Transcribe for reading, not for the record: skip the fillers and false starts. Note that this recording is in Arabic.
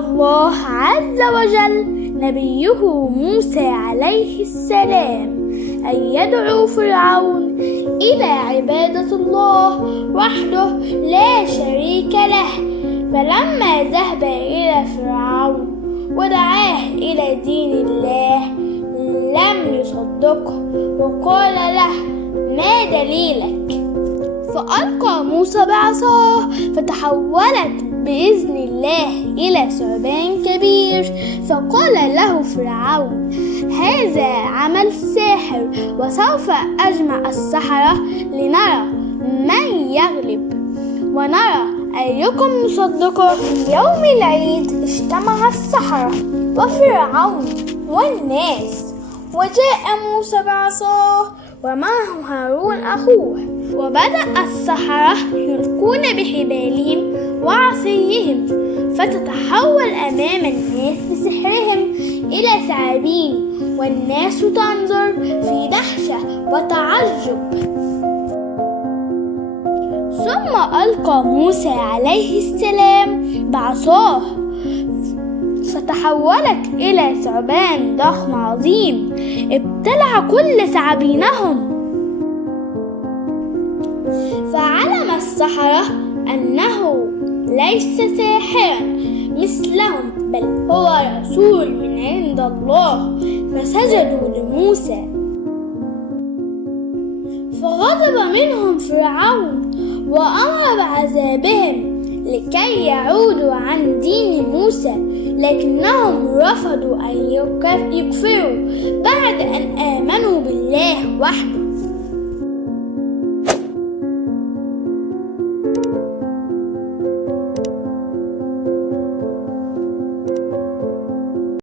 الله عز وجل نبيه موسى عليه السلام أن يدعو فرعون إلى عبادة الله وحده لا شريك له. فلما ذهب إلى فرعون ودعاه إلى دين الله لم يصدقه وقال له: ما دليلك؟ فألقى موسى بعصاه فتحولت بإذن الله إلى ثعبان كبير. فقال له فرعون: هذا عمل ساحر، وسوف أجمع السحرة لنرى من يغلب ونرى أيكم مصدقه. في يوم العيد اجتمع السحرة وفرعون والناس، وجاء موسى بعصاه ومعه هارون أخوه، وبدأ السحرة يلقون بحبالهم وعصيهم، فتتحول أمام الناس بسحرهم إلى ثعابين، والناس تنظر في دهشة وتعجب. ثم ألقى موسى عليه السلام بعصاه فتحولت إلى ثعبان ضخم عظيم ابتلع كل ثعابينهم. فعلم السحرة أنه ليس ساحرا مثلهم، بل هو رسول من عند الله، فسجدوا لموسى. فغضب منهم فرعون وأمر بعذابهم لكي يعودوا عن دين موسى، لكنهم رفضوا أن يكفروا بعد أن آمنوا بالله وحده.